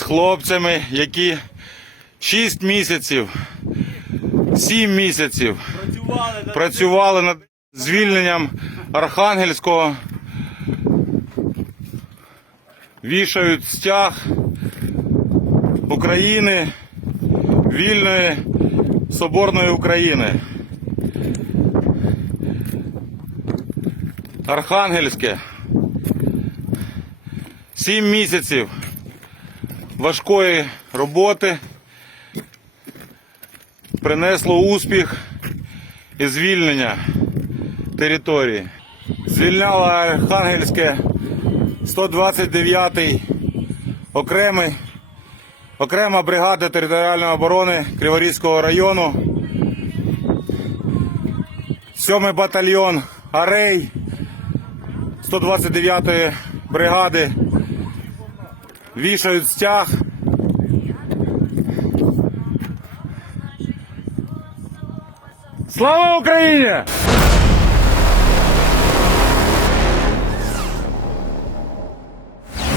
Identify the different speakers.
Speaker 1: з хлопцями, які 6 місяців, 7 місяців
Speaker 2: Працювали
Speaker 1: над звільненням Архангельського, вішають стяг України, вільної соборної України. Архангельське. Сім місяців важкої роботи принесло успіх і звільнення території. Звільняла Архангельське 129-й окремий, окрема бригада територіальної оборони Криворізького району, 7-й батальйон Арей 129-ї бригади вішають стяг. Слава Україні!